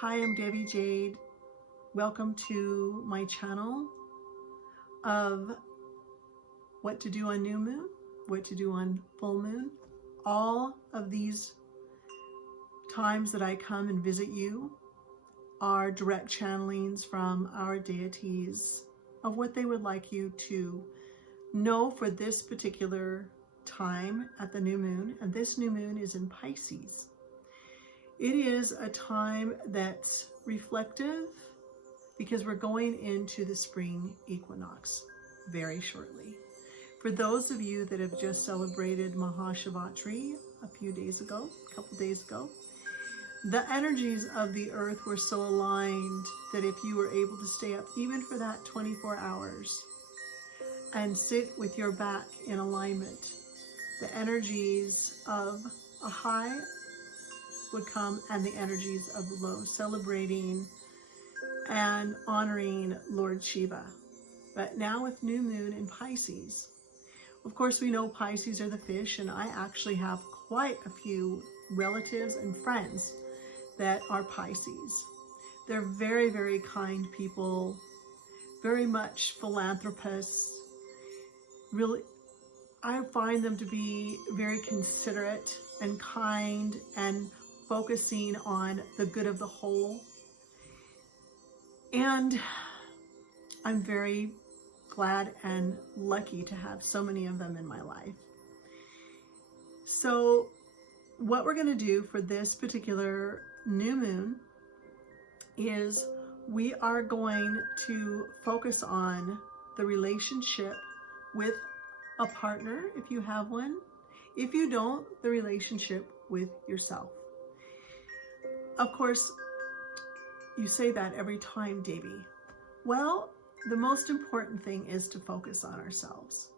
Hi, I'm Debbie Jade. Welcome to my channel of what to do on new moon, what to do on full moon. All of these times that I come and visit you are direct channelings from our deities of what they would like you to know for this particular time at the new moon. And this new moon is in Pisces. It is a time that's reflective because we're going into the spring equinox very shortly. For those of you that have just celebrated Mahashivatri a couple days ago, the energies of the earth were so aligned that if you were able to stay up even for that 24 hours and sit with your back in alignment, the energies of a high would come and the energies of low, celebrating and honoring Lord Shiva. But now with new moon in Pisces, of course we know Pisces are the fish, and I actually have quite a few relatives and friends that are Pisces. They're very, very kind people, very much philanthropists. Really, I find them to be very considerate and kind and focusing on the good of the whole. And I'm very glad and lucky to have so many of them in my life. So what we're going to do for this particular new moon is we are going to focus on the relationship with a partner, if you have one. If you don't, the relationship with yourself. Of course, you say that every time, Davy. Well, the most important thing is to focus on ourselves.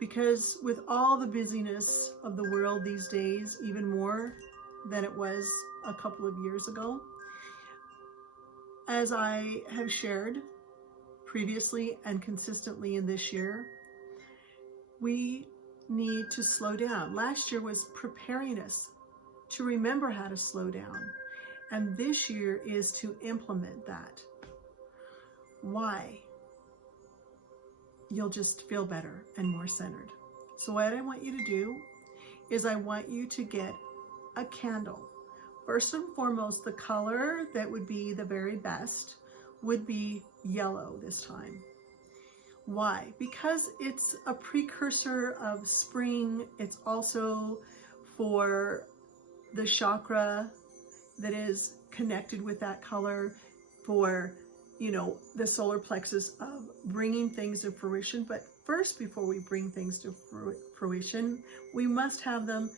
Because with all the busyness of the world these days, even more than it was a couple of years ago, as I have shared previously and consistently in this year, we need to slow down. Last year was preparing us to remember how to slow down. And this year is to implement that. Why? You'll just feel better and more centered. So what I want you to do is I want you to get a candle. First and foremost, the color that would be the very best would be yellow this time. Why? Because it's a precursor of spring. It's also for the chakra that is connected with that color, for, you know, the solar plexus of bringing things to fruition. But first, before we bring things to fruition, we must have them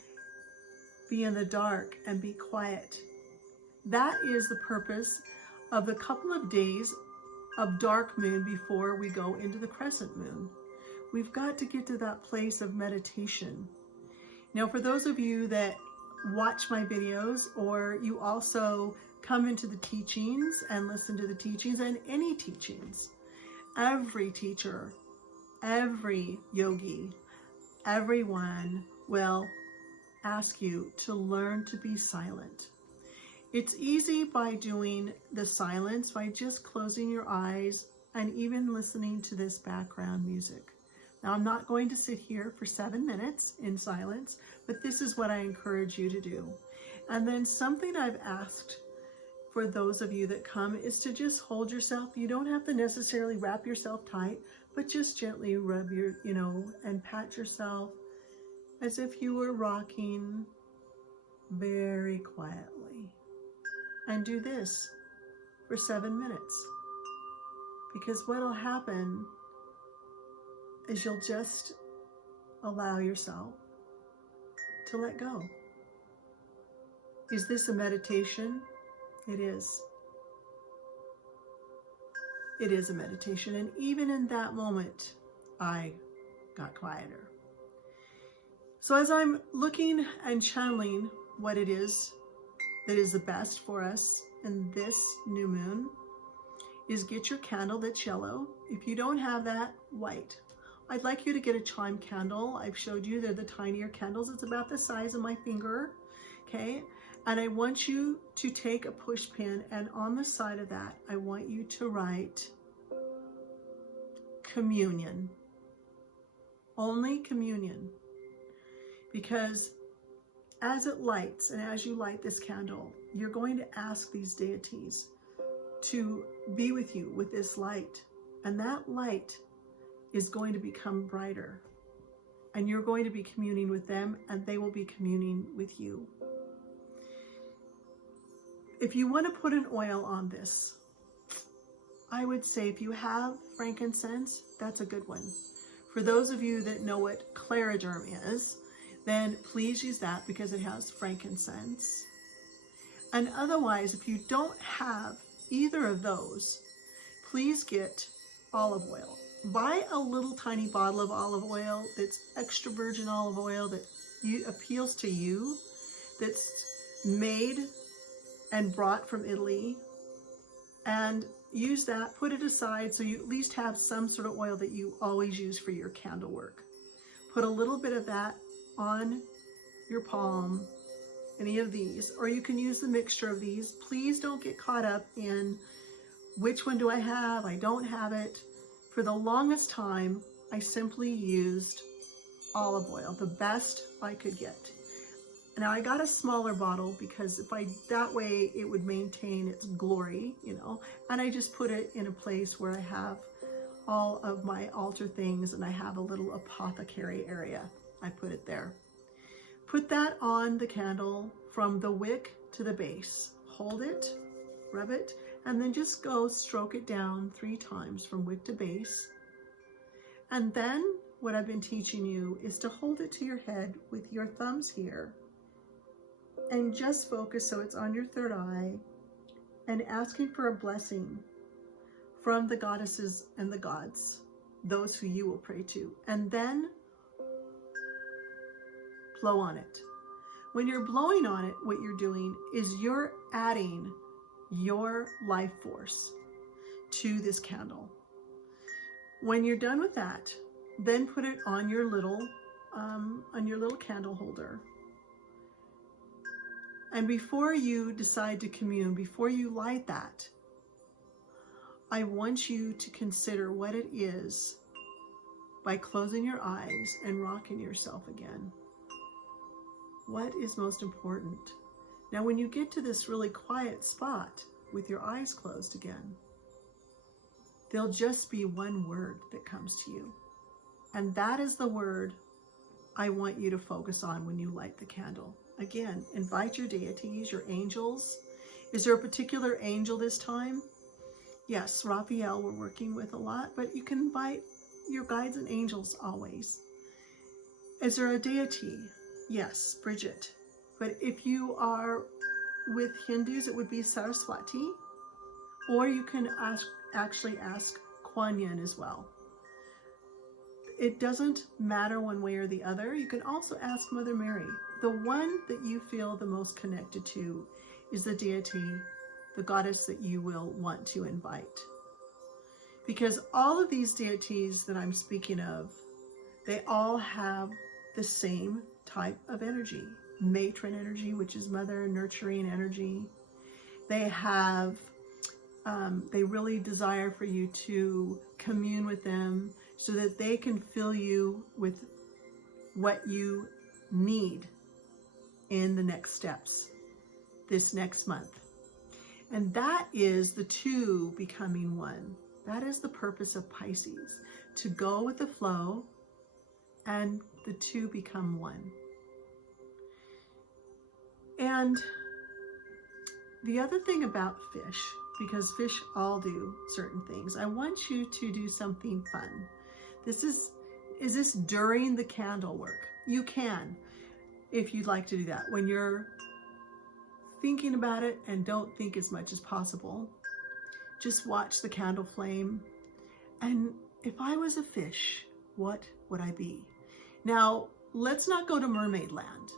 be in the dark and be quiet. That is the purpose of the couple of days of dark moon before we go into the crescent moon. We've got to get to that place of meditation. Now, for those of you that watch my videos, or you also come into the teachings and listen to the teachings and any teachings, every teacher, every yogi, everyone will ask you to learn to be silent. It's easy by doing the silence, by just closing your eyes and even listening to this background music. Now, I'm not going to sit here for 7 minutes in silence, but this is what I encourage you to do. And then something I've asked for those of you that come is to just hold yourself. You don't have to necessarily wrap yourself tight, but just gently rub your, and pat yourself as if you were rocking very quietly. And do this for 7 minutes. Because what'll happen is you'll just allow yourself to let go. Is this a meditation? It is. It is a meditation. And even in that moment, I got quieter. So as I'm looking and channeling what it is that is the best for us in this new moon, is get your candle that's yellow. If you don't have that, white. I'd like you to get a chime candle. I've showed you they're the tinier candles. It's about the size of my finger, okay? And I want you to take a push pin, and on the side of that, I want you to write communion. Only communion. Because as it lights, and as you light this candle, you're going to ask these deities to be with you with this light. And that light is going to become brighter. And you're going to be communing with them, and they will be communing with you. If you want to put an oil on this, I would say if you have frankincense, that's a good one. For those of you that know what clariderm is, then please use that because it has frankincense. And otherwise, if you don't have either of those, please get olive oil. Buy a little tiny bottle of olive oil that's extra virgin olive oil that appeals to you, that's made and brought from Italy, and use that, put it aside so you at least have some sort of oil that you always use for your candle work. Put a little bit of that on your palm, any of these, or you can use the mixture of these. Please don't get caught up in which one do I have, I don't have it. For the longest time, I simply used olive oil, the best I could get. Now I got a smaller bottle because that way it would maintain its glory, you know, and I just put it in a place where I have all of my altar things, and I have a little apothecary area. I put it there. Put that on the candle from the wick to the base. Hold it, rub it, and then just go stroke it down 3 times from wick to base. And then what I've been teaching you is to hold it to your head with your thumbs here, and just focus so it's on your third eye, and asking for a blessing from the goddesses and the gods, those who you will pray to, and then blow on it. When you're blowing on it, what you're doing is you're adding your life force to this candle. When you're done with that, then put it on your little candle holder. And before you decide to commune, before you light that, I want you to consider what it is by closing your eyes and rocking yourself again. What is most important? Now, when you get to this really quiet spot with your eyes closed again, there'll just be one word that comes to you. And that is the word I want you to focus on when you light the candle. Again, invite your deities, your angels. Is there a particular angel this time? Yes, Raphael we're working with a lot, but you can invite your guides and angels always. Is there a deity? Yes, Bridget. But if you are with Hindus, it would be Saraswati, or you can actually ask Kuan Yin as well. It doesn't matter one way or the other. You can also ask Mother Mary. The one that you feel the most connected to is the deity, the goddess that you will want to invite. Because all of these deities that I'm speaking of, they all have the same type of energy. Matron energy, which is mother nurturing energy. They have, they really desire for you to commune with them so that they can fill you with what you need in the next steps, this next month. And that is the two becoming one. That is the purpose of Pisces, to go with the flow and the two become one. And the other thing about fish, because fish all do certain things, I want you to do something fun. Is this during the candle work? You can, if you'd like to do that. When you're thinking about it, and don't think as much as possible, just watch the candle flame. And if I was a fish, what would I be? Now, let's not go to mermaid land.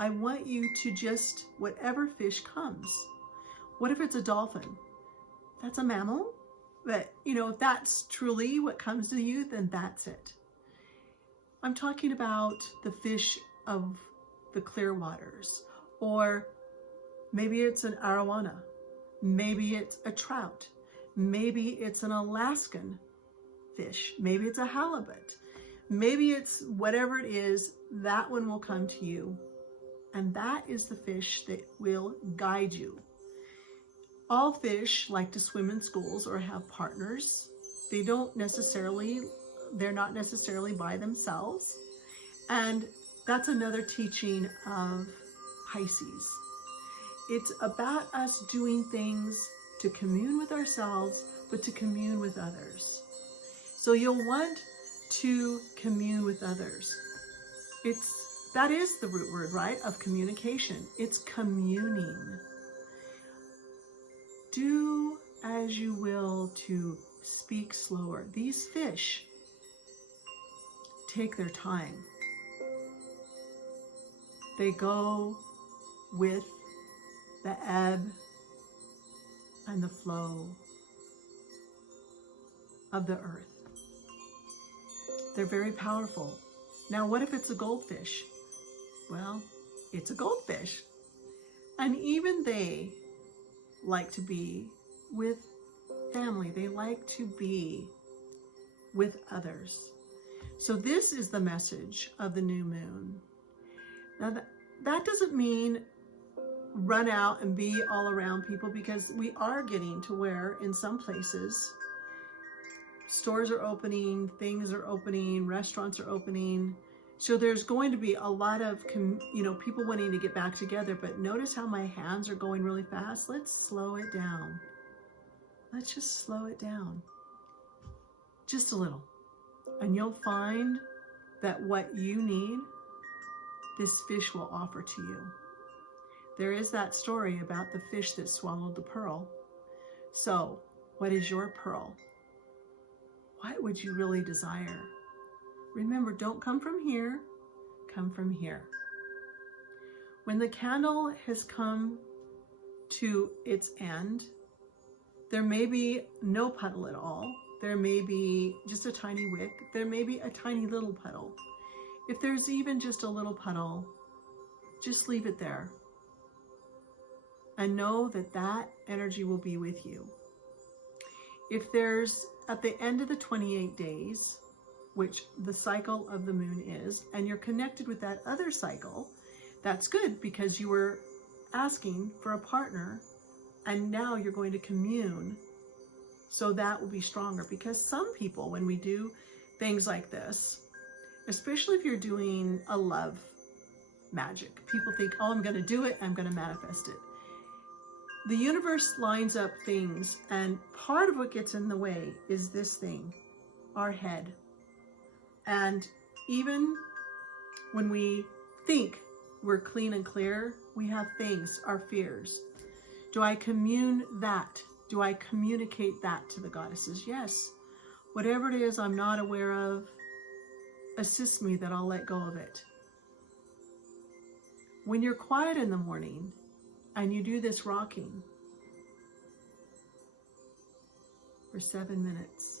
I want you to just, whatever fish comes. What if it's a dolphin? That's a mammal. But, you know, if that's truly what comes to you, then that's it. I'm talking about the fish of the clear waters, or Maybe it's an arowana. Maybe it's a trout. Maybe it's an Alaskan fish. Maybe it's a halibut. Maybe it's whatever it is, that one will come to you. And that is the fish that will guide you. All fish like to swim in schools or have partners. They're not necessarily by themselves. And that's another teaching of Pisces. It's about us doing things to commune with ourselves, but to commune with others. So you'll want to commune with others. That is the root word, right, of communication. It's communing. Do as you will to speak slower. These fish take their time. They go with the ebb and the flow of the earth. They're very powerful. Now, what if it's a goldfish? Well, it's a goldfish. And even they like to be with family. They like to be with others. So this is the message of the new moon. Now, that doesn't mean run out and be all around people, because we are getting to where in some places stores are opening, things are opening, restaurants are opening. So there's going to be a lot of, people wanting to get back together. But notice how my hands are going really fast. Let's slow it down. Let's just slow it down. Just a little. And you'll find that what you need, this fish will offer to you. There is that story about the fish that swallowed the pearl. So, what is your pearl? What would you really desire? Remember, don't come from here, come from here. When the candle has come to its end, there may be no puddle at all. There may be just a tiny wick. There may be a tiny little puddle. If there's even just a little puddle, just leave it there. And know that that energy will be with you. If there's, at the end of the 28 days, which the cycle of the moon is, and you're connected with that other cycle, that's good, because you were asking for a partner and now you're going to commune. So that will be stronger, because some people, when we do things like this, especially if you're doing a love magic, people think, oh, I'm going to do it, I'm going to manifest it. The universe lines up things, and part of what gets in the way is this thing, our head. And even when we think we're clean and clear, we have things, our fears. Do I commune that? Do I communicate that to the goddesses? Yes. Whatever it is I'm not aware of, assist me that I'll let go of it. When you're quiet in the morning and you do this rocking for 7 minutes,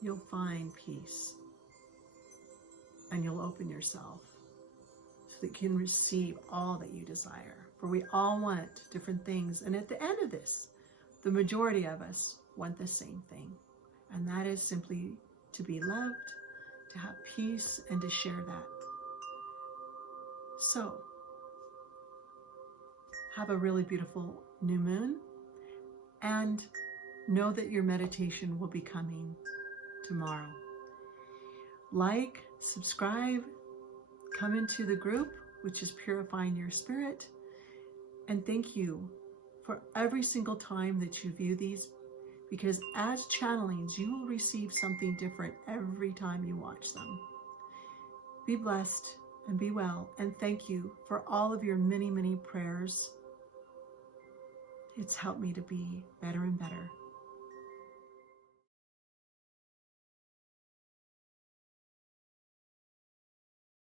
you'll find peace, and you'll open yourself so that you can receive all that you desire. For we all want different things, and at the end of this, the majority of us want the same thing, and that is simply to be loved, to have peace, and to share that. So, have a really beautiful new moon, and know that your meditation will be coming tomorrow. Like, subscribe, come into the group, which is Purifying Your Spirit, and thank you for every single time that you view these, because as channelings, you will receive something different every time you watch them. Be blessed and be well, and thank you for all of your many, many prayers. It's helped me to be better and better.